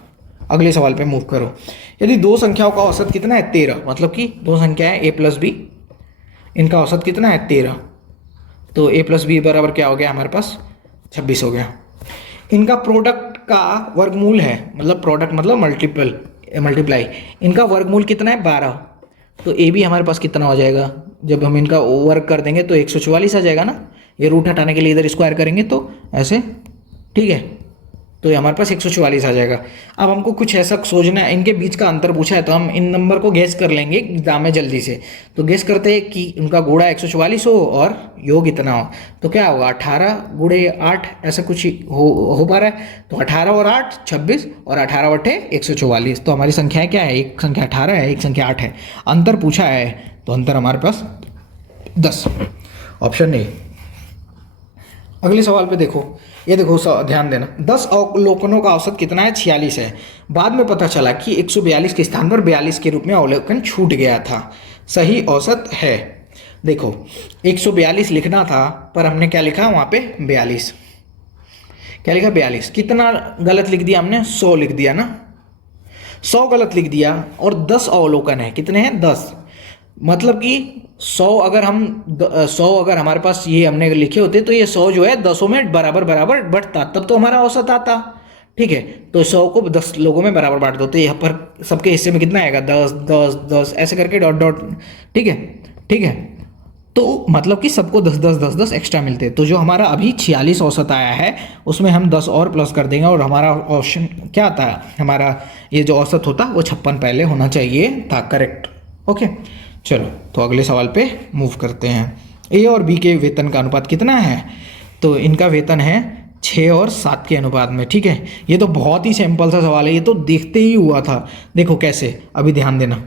अगले सवाल पे मूव करो। यदि दो संख्याओं का औसत कितना है, 13, मतलब कि दो संख्या है A + B, इनका औसत कितना है, 13, तो A + B बराबर क्या हो गया हमारे पास, 26 हो गया। इनका प्रोडक्ट का वर्गमूल है, मतलब प्रोडक्ट मतलब मल्टीप्लाई, इनका वर्गमूल कितना है, 12, तो ए बी हमारे पास कितना हो जाएगा, जब हम इनका वर्ग कर देंगे तो 144 आ जाएगा ना। ये रूट हटाने के लिए इधर स्क्वायर करेंगे तो ऐसे, ठीक है, तो ये हमारे पास 144 आ जाएगा। अब हमको कुछ ऐसा सोचना है, इनके बीच का अंतर पूछा है तो हम इन नंबर को गेस कर लेंगे एग्जाम में जल्दी से। तो गेस करते हैं कि उनका गुणा 144 हो और योग इतना हो, तो क्या होगा, 18 गुणे 8, ऐसा कुछ हो पा रहा है। तो 18 और 8 26, और 18 बटे 144, तो हमारी संख्याएं क्या है, एक संख्या 18 है, एक संख्या 8 है। अंतर पूछा है तो अंतर हमारे पास 10, ऑप्शन ए। अगले सवाल पे देखो, ये देखो ध्यान देना, 10 अवलोकनों का औसत कितना है, 46 है। बाद में पता चला कि 142 के स्थान पर 42 के रूप में अवलोकन छूट गया था, सही औसत है। देखो 142 लिखना था पर हमने क्या लिखा वहाँ पे, 42, क्या लिखा, 42। कितना गलत लिख दिया हमने, 100 लिख दिया ना, 100 गलत लिख दिया। और 10 अवलोकन है, कितने हैं, 10, मतलब कि 100 अगर हमारे पास ये हमने लिखे होते तो ये 100 जो है 10 में बराबर बराबर बढ़ता, तब तो हमारा औसत आता। ठीक है, तो 100 को 10 लोगों में बराबर बांट दो तो यहाँ पर सबके हिस्से में कितना आएगा, 10 10 10, ऐसे करके डॉट डॉट। ठीक है, ठीक है, तो मतलब कि सबको 10 10 10 10 एक्स्ट्रा मिलते हैं। तो जो हमारा अभी 46 औसत आया है उसमें हम 10 और प्लस कर देंगे और हमारा ऑप्शन क्या आता है, हमारा ये जो औसत होता वो 56 पहले होना चाहिए था, करेक्ट। ओके, चलो तो अगले सवाल पे मूव करते हैं। ए और बी के वेतन का अनुपात कितना है, तो इनका वेतन है 6 और 7 के अनुपात में। ठीक है, ये तो बहुत ही सिंपल सा सवाल है, ये तो देखते ही हुआ था। देखो कैसे, अभी ध्यान देना,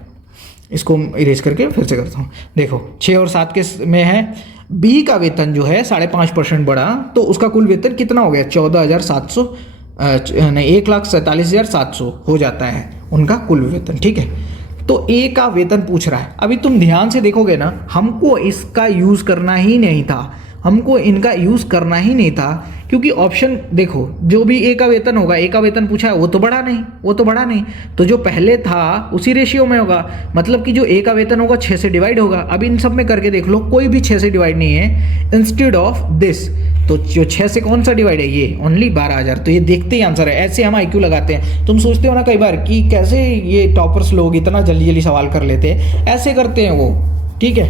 इसको इरेज करके फिर से करता हूँ। देखो 6 और 7 के में है, बी का वेतन जो है 5.5% बढ़ा तो उसका कुल वेतन कितना हो गया, 14,700 नहीं 1,47,700 हो जाता है उनका कुल वेतन। ठीक है, तो ए का वेतन पूछ रहा है। अभी तुम ध्यान से देखोगे ना, हमको इसका यूज़ करना ही नहीं था, हमको इनका यूज़ करना ही नहीं था, क्योंकि ऑप्शन देखो जो भी ए का वेतन होगा, ए का वेतन पूछा है वो तो बढ़ा नहीं, वो तो बढ़ा नहीं, तो जो पहले था उसी रेशियो में होगा, मतलब कि जो ए का वेतन होगा 6 से डिवाइड होगा। अब इन सब में करके देख लो, कोई भी 6 से डिवाइड नहीं है, इंस्टेड ऑफ दिस, तो जो 6 से कौन सा डिवाइड है, ये ओनली 12,000, तो ये देखते ही आंसर है। ऐसे हम IQ लगाते हैं। तुम सोचते हो ना कई बार कि कैसे ये टॉपर्स लोग इतना जल्दी जल्दी सवाल कर लेते हैं, ऐसे करते हैं वो। ठीक है,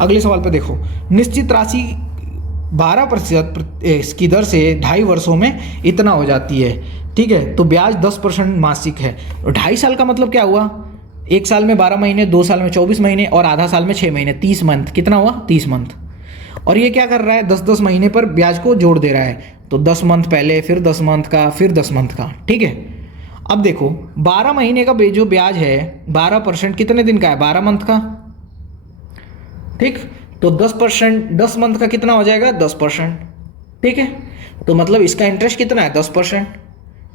अगले सवाल पे देखो, निश्चित राशि 12% इसकी दर से 2.5 वर्षों में इतना हो जाती है। ठीक है, तो ब्याज 10% मासिक है। 2.5 साल का मतलब क्या हुआ, 1 साल में 12 महीने, 2 साल में 24 महीने और आधा साल में 6 महीने, 30 मंथ। कितना हुआ, 30 मंथ। और ये क्या कर रहा है, 10-10 महीने पर ब्याज को जोड़ दे रहा है, तो 10 मंथ पहले, फिर 10 मंथ का, फिर 10 मंथ का। ठीक है, अब देखो 12 महीने का जो ब्याज है 12% कितने दिन का है, 12 मंथ का। ठीक, तो 10%, 10 मंथ का कितना हो जाएगा, 10%। ठीक है, तो मतलब इसका इंटरेस्ट कितना है, 10%।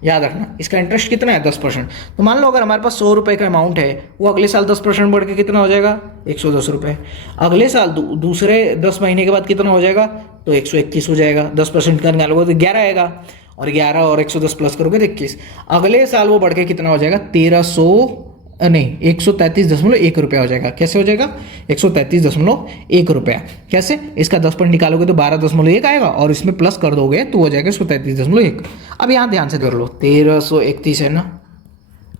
याद रखना, इसका इंटरेस्ट कितना है, 10%। तो मान लो अगर हमारे पास 100 रुपये का अमाउंट है, वो अगले साल 10% बढ़ के कितना हो जाएगा, 110 रुपये। अगले साल दूसरे 10 महीने के बाद कितना हो जाएगा, तो 121 हो जाएगा। 10% का निकालोगे तो 11 आएगा, और 11 और 110 प्लस करोगे तो 21। अगले साल वो बढ़ के कितना हो जाएगा, 133.1 रुपया हो जाएगा। कैसे हो जाएगा, 133.1 रुपया। कैसे, इसका 10% निकालोगे तो 12.1 आएगा, और इसमें प्लस कर दोगे तो हो जाएगा 133.1। अब यहाँ ध्यान से कर लो, 1331 है ना,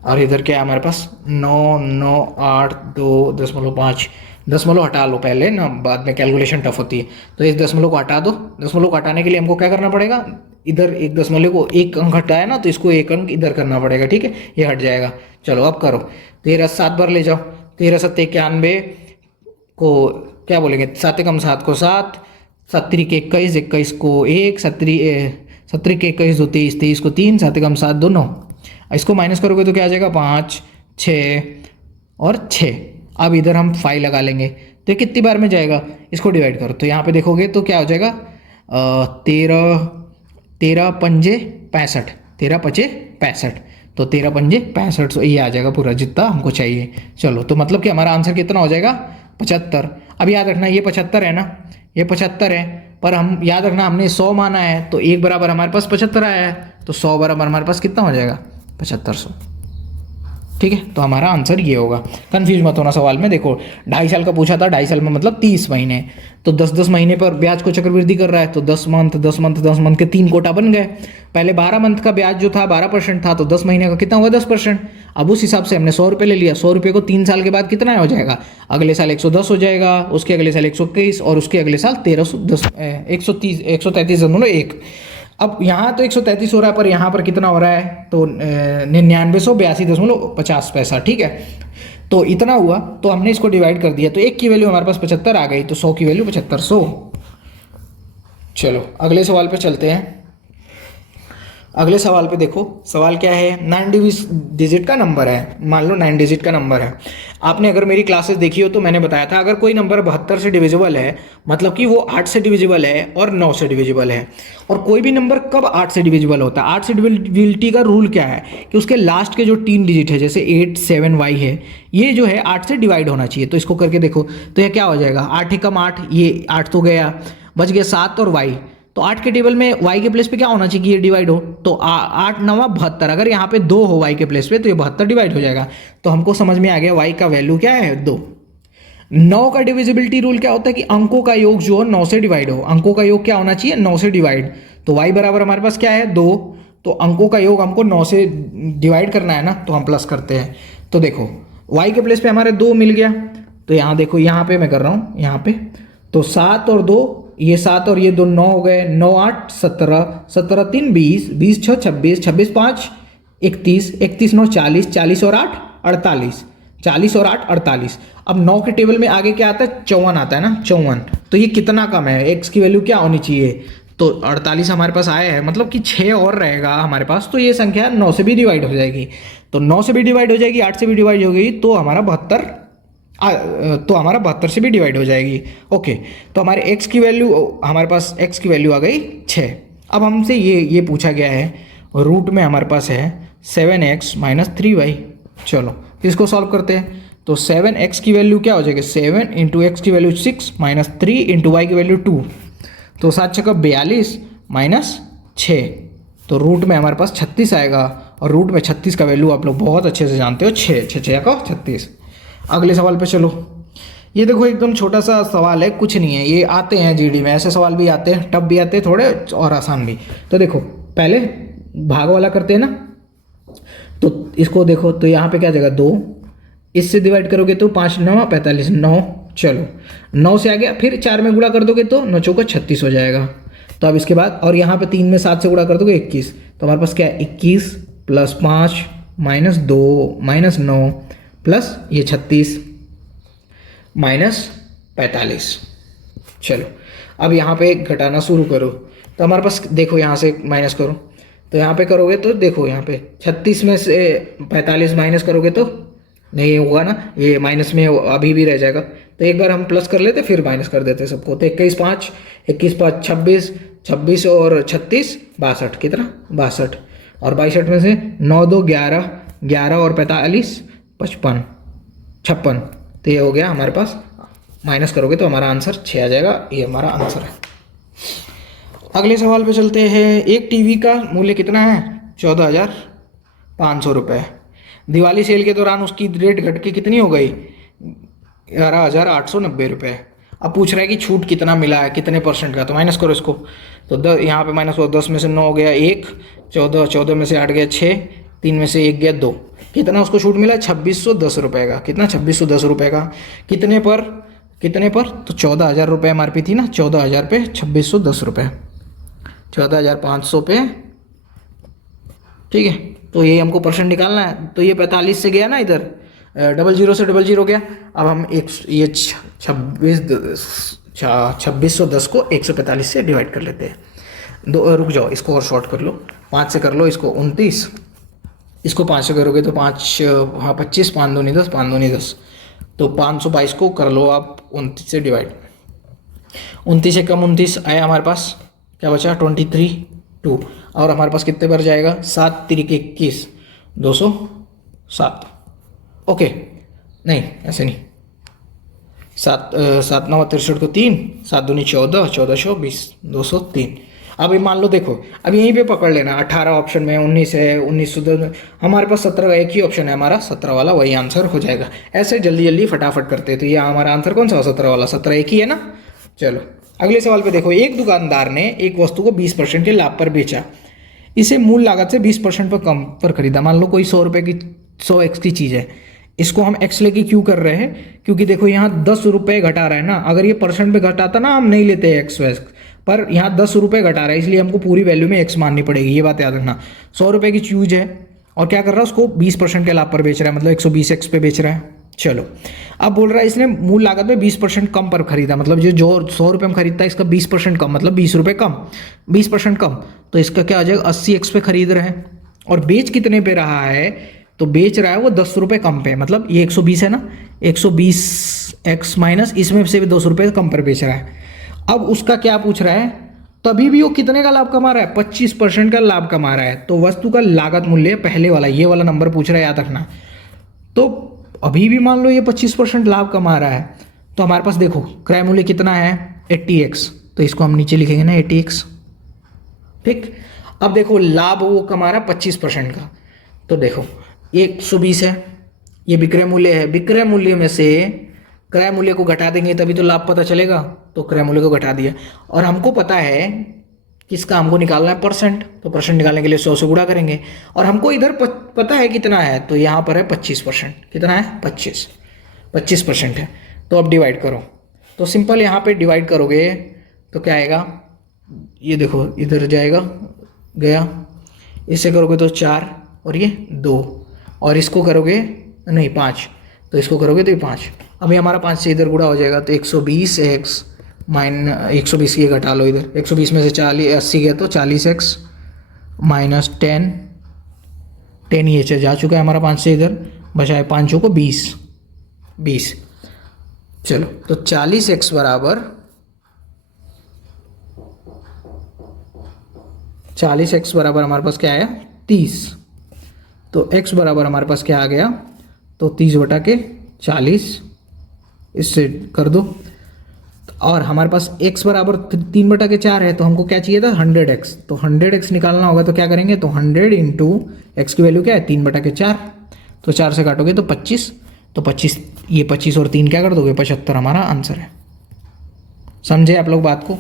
और इधर क्या है हमारे पास, 9,982.5। दशमलव हटा लो पहले ना, बाद में कैलकुलेशन टफ होती है, तो इस दशमलव को हटा दो। दशमलव को हटाने के लिए हमको क्या करना पड़ेगा, इधर एक दशमलव को एक अंक हटाया ना, तो इसको एक अंक इधर करना पड़ेगा, ठीक है, ये हट जाएगा। चलो अब करो, 13 7 बार ले जाओ, 13 7 91 को क्या बोलेंगे, 7 कम 7 को 7, 7 के 21, 21 को 1, 7 के 21 2 23, 23 को 3, 7 कम 7 2 9। इसको माइनस करोगे तो क्या आ जाएगा, 5 6 और 6। अब इधर हम 5 लगा लेंगे, तो ये कितनी बार में जाएगा, इसको डिवाइड करो, तो यहाँ पे देखोगे तो क्या हो जाएगा, 13 पंजे 65, 13 पचे 65, तो 13 पंजे 65, ये आ जाएगा पूरा जितना हमको चाहिए। चलो, तो मतलब कि हमारा आंसर कितना हो जाएगा, 75। अब याद रखना ये 75 है ना, ये 75 है, पर हम याद रखना हमने 100 माना है, तो 1 बराबर हमारे पास 75 आया है, तो 100 बराबर हमारे पास कितना हो जाएगा, 7500। ठीक है, तो हमारा आंसर ये होगा। कंफ्यूज मत होना सवाल में। देखो 2.5 साल का पूछा था, 2.5 साल में मतलब 30 महीने, तो 10-10 महीने पर ब्याज को चक्रवृद्धि कर रहा है, तो 10 मंथ 10 मंथ 10 मंथ के 3 कोटा बन गए। पहले 12 मंथ का ब्याज जो था 12% था, तो 10 महीने का कितना हुआ, 10%। अब उस हिसाब से हमने 100 रुपये ले लिया, 100 रुपये को 3 साल के बाद कितना हो जाएगा, अगले साल 110 हो जाएगा, उसके अगले साल 121 और उसके अगले साल 133 133 अब यहाँ तो 133 हो रहा है, पर यहाँ पर कितना हो रहा है, तो 9982 ठीक है, तो इतना हुआ, तो हमने इसको डिवाइड कर दिया, तो एक की वैल्यू हमारे पास 75 आ गई, तो 100 की वैल्यू 7500। चलो अगले सवाल पे चलते हैं। अगले सवाल पे देखो, सवाल क्या है, 9 डिजिट का नंबर है, मान लो 9 डिजिट का नंबर है। आपने अगर मेरी क्लासेस देखी हो तो मैंने बताया था, अगर कोई नंबर 72 से डिविजिबल है, मतलब कि वो 8 से डिविजिबल है और 9 से डिविजिबल है। और कोई भी नंबर कब 8 से डिविजिबल होता है, 8 से डिविजिबिलिटी का रूल क्या है कि उसके लास्ट के जो 3 डिजिट है, जैसे 8 7 y है, ये जो है 8 से डिवाइड होना चाहिए। तो इसको करके देखो, तो यह क्या हो जाएगा, 8 एकम 8, ये 8 तो गया, बच गया 7 और y, तो 8 के टेबल में y के प्लेस पे क्या होना चाहिए कि ये डिवाइड हो, तो 8 9 72, अगर यहाँ पे 2 हो y के प्लेस पे, तो ये 72 डिवाइड हो जाएगा। तो हमको समझ में आ गया y का वैल्यू क्या है, 2। 9 का डिविजिबिलिटी रूल क्या होता है कि अंकों का योग जो 9 से डिवाइड हो, अंकों का योग क्या होना चाहिए, 9 से डिवाइड। तो y बराबर हमारे पास क्या है, 2, तो अंकों का योग हमको 9 से डिवाइड करना है ना, तो हम प्लस करते हैं। तो देखो y के प्लेस पे हमारे 2 मिल गया, तो यहाँ देखो, यहाँ पे मैं कर रहा हूँ, यहाँ पे तो 7 और 2, ये 7 और ये 2 9 हो गए, 9 8 17, 17 3 20, 20 6 26, 26 5 31, 31 9 40, 40 और 8 48, 40 और 8 48। अब 9 के टेबल में आगे क्या आता है, 54 आता है ना, 54। तो ये कितना कम है, x की वैल्यू क्या होनी चाहिए, तो 48 हमारे पास आया है, मतलब कि 6 और रहेगा हमारे पास, तो ये संख्या 9 से भी डिवाइड हो जाएगी। तो 9 से भी डिवाइड हो जाएगी, 8 से भी डिवाइड हो गई, तो हमारा 72 से भी डिवाइड हो जाएगी। ओके, तो हमारे x की वैल्यू, हमारे पास x की वैल्यू आ गई 6। अब हमसे ये पूछा गया है, रूट में हमारे पास है 7x - 3y। चलो इसको सॉल्व करते हैं, तो 7x की वैल्यू क्या हो जाएगी, 7 × x की वैल्यू 6 - 3 × y की वैल्यू 2, तो 7 6 42 -6, तो रूट में हमारे पास 36 आएगा। और रूट में 36 का वैल्यू आप लोग बहुत अच्छे से जानते हो, 6 6 6 का 36। अगले सवाल पे चलो, ये देखो एकदम छोटा सा सवाल है, कुछ नहीं है, ये आते हैं जीडी में, ऐसे सवाल भी आते हैं, टफ भी आते हैं थोड़े और आसान भी। तो देखो पहले भाग वाला करते हैं ना, तो इसको देखो, तो यहाँ पे क्या जाएगा, 2, इससे डिवाइड करोगे तो 5 9 45 9, चलो 9 से आ गया, फिर 4 में गुणा कर दोगे तो 9 चौका 36 हो जाएगा। तो अब इसके बाद, और यहाँ पे 3 में 7 से गुणा कर दोगे 21, तो हमारे पास क्या है, 21 + 5 - 2 - 9 प्लस ये 36 -45। चलो अब यहाँ पे घटाना शुरू करो, तो हमारे पास देखो, यहाँ से माइनस करो, तो यहाँ पे करोगे तो देखो, यहाँ पे 36 में से 45 माइनस करोगे तो नहीं होगा ना, ये माइनस में अभी भी रह जाएगा। तो एक बार हम प्लस कर लेते, फिर माइनस कर देते सबको, तो 21 5 26 26 और 36 62, कितना 62, और 62 में से 9 2 11, 11 और 45 55 56, तो ये हो गया हमारे पास, माइनस करोगे तो हमारा आंसर 6 आ जाएगा, ये हमारा आंसर है। अगले सवाल पे चलते हैं। एक टीवी का मूल्य कितना है, 14,500 रुपये। दिवाली सेल के दौरान उसकी रेट घट के कितनी हो गई, 11,890 रुपये। अब पूछ रहा है कि छूट कितना मिला है, कितने % का, तो माइनस करो इसको, तो यहाँ पे माइनस करो, 10 में से 9 हो गया 1, 14 में से 8 गया 6, 3 में से 1 गया 2, कितना उसको छूट मिला, 2610 रुपये का। कितना, 2610 रुपये का, कितने पर, तो 14,000 रुपये MRP थी ना, 14,000 पे 2610 रुपये। 14,500 पे, ठीक है। तो ये हमको परसेंट निकालना है, तो ये 45 से गया ना इधर, 00 से 00 गया। अब हम ये 2610 को 145 से डिवाइड कर लेते हैं। रुक जाओ, इसको और शॉर्ट कर लो, 5 से कर लो इसको 29, इसको 5 से करोगे तो 5 हाँ 25, 5 दूनी 10, 5 दूनी 10, तो 522 को कर लो आप 29 से डिवाइड। 29 से कम 29 आया हमारे पास, क्या बचा 23 2, और हमारे पास कितने बार जाएगा 7 3 21, 207। ओके, नहीं ऐसे नहीं, 7 9 63 को 3, 7 दूनी 14, 14 20, 203। अब ये मान लो देखो, अब यहीं पे पकड़ लेना, 18 ऑप्शन में 19 है, 19 हमारे पास 17 का एक ही ऑप्शन है हमारा, 17 वाला वही आंसर हो जाएगा। ऐसे जल्दी जल्दी फटाफट करते हैं। तो ये हमारा आंसर कौन सा 17 वाला, 17 एक ही है ना। चलो अगले सवाल पे देखो, एक दुकानदार ने एक वस्तु को 20% के लाभ पर बेचा, इसे मूल लागत से 20% पर कम पर खरीदा। मान लो कोई 100 रुपये की 100x की चीज़ है, इसको हम x लेके क्यों कर रहे हैं, क्योंकि देखो यहाँ 10 रुपये घटा रहा है ना, अगर ये परसेंट पे घटाता ना हम नहीं लेते x वैक्स, पर यहाँ 10 रुपये घटा रहा है, इसलिए हमको पूरी वैल्यू में x माननी पड़ेगी, ये बात याद रखना। 100 रुपये की चीज़ है और क्या कर रहा है, उसको 20% के लाभ पर बेच रहा है, मतलब 120x पे बेच रहा है। चलो अब बोल रहा है इसने मूल लागत में 20% कम पर खरीदा, मतलब जो 100 रुपये में खरीदता है इसका 20% कम, मतलब 20 रुपये कम, 20% कम, तो इसका क्या आ जाएगा 80x पे खरीद रहे हैं। और बेच कितने पे रहा है, तो बेच रहा है वो 10 रुपये कम पे, मतलब ये 120 है ना, 120x माइनस इसमें से भी 200 रुपये कम पर बेच रहा है। अब उसका क्या पूछ रहा है, तभी भी वो कितने का लाभ कमा रहा है, 25% का लाभ कमा रहा है। तो वस्तु का लागत मूल्य पहले वाला, ये वाला नंबर पूछ रहा है, याद रखना। तो अभी भी मान लो ये 25% लाभ कमा रहा है, तो हमारे पास देखो क्रय मूल्य कितना है 80x, तो इसको हम नीचे लिखेंगे ना 80x, ठीक। अब देखो लाभ वो कमा रहा है 25% का, तो देखो 120 है, ये विक्रय मूल्य है, विक्रय मूल्य में से क्रय मूल्य को घटा देंगे तभी तो लाभ पता चलेगा, तो क्रय मूल्य को घटा दिया। और हमको पता है किसका, हमको निकालना है परसेंट, तो परसेंट निकालने के लिए 100 से गुणा करेंगे। और हमको इधर पता है कितना है, तो यहाँ पर है 25%, कितना है 25% है। तो अब डिवाइड करो, तो सिंपल यहाँ पे डिवाइड करोगे तो क्या आएगा, ये देखो इधर जाएगा गया, इससे करोगे तो 4 और ये 2, और इसको करोगे नहीं 5, तो इसको करोगे तो ये 5। अभी हमारा 5 से इधर गुणा हो जाएगा, तो 120x माइन 120 ये घटा लो इधर, 120 में से 80 गया तो 40x माइनस 10 ये जा चुका है हमारा 5 से इधर, बचा है 5 को 20। चलो तो 40x बराबर 40x बराबर हमारे पास क्या आया 30, तो x बराबर हमारे पास क्या आ गया, तो 30/40, इससे कर दो। और हमारे पास x बराबर 3/4 है, तो हमको क्या चाहिए था 100x, तो 100x निकालना होगा, तो क्या करेंगे, तो 100 इंटू x की वैल्यू क्या है 3/4, तो 4 से काटोगे तो 25, तो 25 ये 25 और 3 क्या कर दोगे 75 हमारा आंसर है। समझे आप लोग बात को।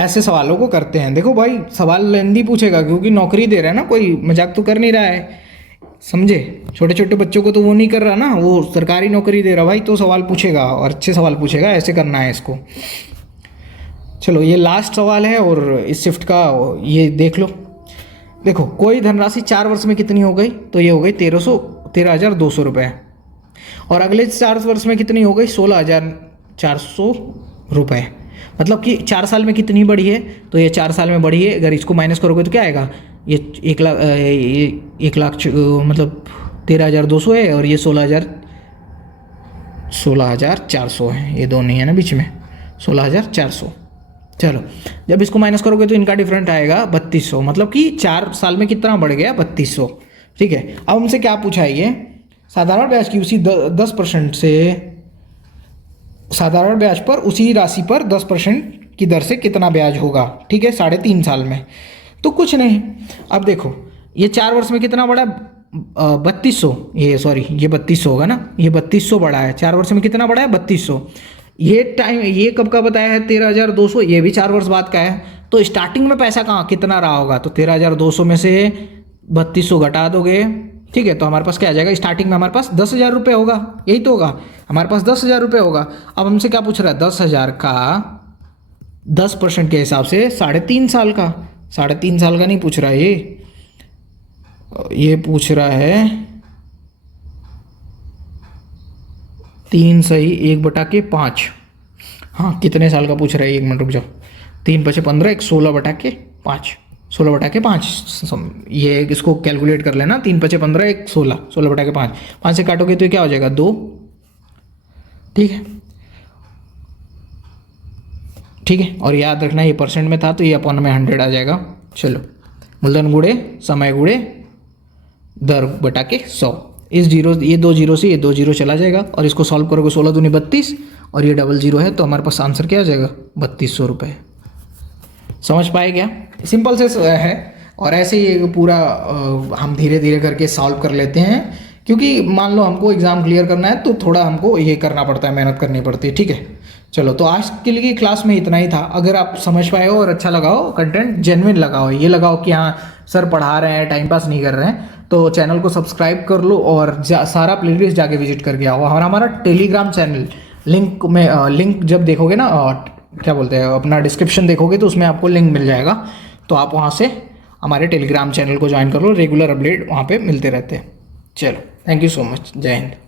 ऐसे सवालों को करते हैं। देखो भाई सवाल लेंदी पूछेगा क्योंकि नौकरी दे रहा है ना, कोई मजाक तो कर नहीं रहा है, समझे। छोटे छोटे बच्चों को तो वो नहीं कर रहा ना, वो सरकारी नौकरी दे रहा भाई, तो सवाल पूछेगा और अच्छे सवाल पूछेगा, ऐसे करना है इसको। चलो ये लास्ट सवाल है और इस शिफ्ट का ये देख लो। देखो कोई धनराशि 4 वर्ष में कितनी हो गई, तो ये हो गई 13,200 रुपये, और अगले 4 वर्ष में कितनी हो गई 16,400 रुपये, मतलब कि 4 साल में कितनी बढ़ी है, तो ये 4 साल में बढ़ी है। अगर इसको माइनस करोगे तो क्या आएगा, ये 1 लाख मतलब 13,200 है, और ये 16,400 है, ये दोनों ही है ना बीच में 16,400। चलो जब इसको माइनस करोगे तो इनका डिफरेंट आएगा 3,200, मतलब कि 4 साल में कितना बढ़ गया 3,200, ठीक है। अब हमसे क्या पूछा है, ये साधारण ब्याज की उसी 10% से, साधारण ब्याज पर उसी राशि पर 10% की दर से कितना ब्याज होगा, ठीक है 3.5 साल में। तो कुछ नहीं, अब देखो ये 4 वर्ष में कितना बढ़ा 3,200, ये सॉरी ये 3,200 होगा ना, ये 3,200 बढ़ा है 4 वर्ष में, कितना बढ़ा है 3,200। ये टाइम ये कब का बताया है 13,200, ये भी 4 वर्ष बाद का है। तो स्टार्टिंग में पैसा कहाँ कितना रहा होगा, तो 13,200 में से 3,200 घटा दोगे, ठीक है, तो हमारे पास क्या आ जाएगा, स्टार्टिंग में हमारे पास 10,000 रुपये होगा, यही तो होगा, हमारे पास 10,000 रुपये होगा। अब हमसे क्या पूछ रहा है 10,000 का 10% के हिसाब से 3.5 साल का, 3.5 साल का नहीं पूछ रहा है ये पूछ रहा है 3 सही 1/5। हाँ कितने साल का पूछ रहा है, 1 मिनट रुक जाओ। 3×5 = 15, एक 16/5, 16/5। ये इसको कैलकुलेट कर लेना, 3×5 = 15, एक 16, 16/5। 5 से काटोगे तो क्या हो जाएगा 2। ठीक है, ठीक है। और याद रखना ये परसेंट में था तो ये अपॉन में 100 आ जाएगा। चलो, मूलधन गुणे समय गुणे दर बटा के 100। इस जीरो, ये 2 जीरो से ये 2 जीरो चला जाएगा और इसको सॉल्व करोगे 16 दूनी 32 और ये डबल जीरो है तो हमारे पास आंसर क्या आ जाएगा 3200 रुपये। समझ पाए क्या? सिंपल से है। और ऐसे ही पूरा हम धीरे धीरे करके सॉल्व कर लेते हैं, क्योंकि मान लो हमको एग्ज़ाम क्लियर करना है तो थोड़ा हमको ये करना पड़ता है, मेहनत करनी पड़ती है। ठीक है, चलो तो आज के लिए क्लास में इतना ही था। अगर आप समझ पाए हो और अच्छा लगा हो, कंटेंट जेन्युइन लगा हो, ये लगाओ कि हाँ सर पढ़ा रहे हैं, टाइम पास नहीं कर रहे हैं, तो चैनल को सब्सक्राइब कर लो और सारा प्लेलिस्ट जाके विजिट करके आओ। और हमारा टेलीग्राम चैनल लिंक में लिंक जब देखोगे ना, क्या बोलते हैं, अपना डिस्क्रिप्शन देखोगे तो उसमें आपको लिंक मिल जाएगा, तो आप वहाँ से हमारे टेलीग्राम चैनल को ज्वाइन कर लो। रेगुलर अपडेट वहाँ पे मिलते रहते हैं। चलो, थैंक यू सो मच, जय हिंद।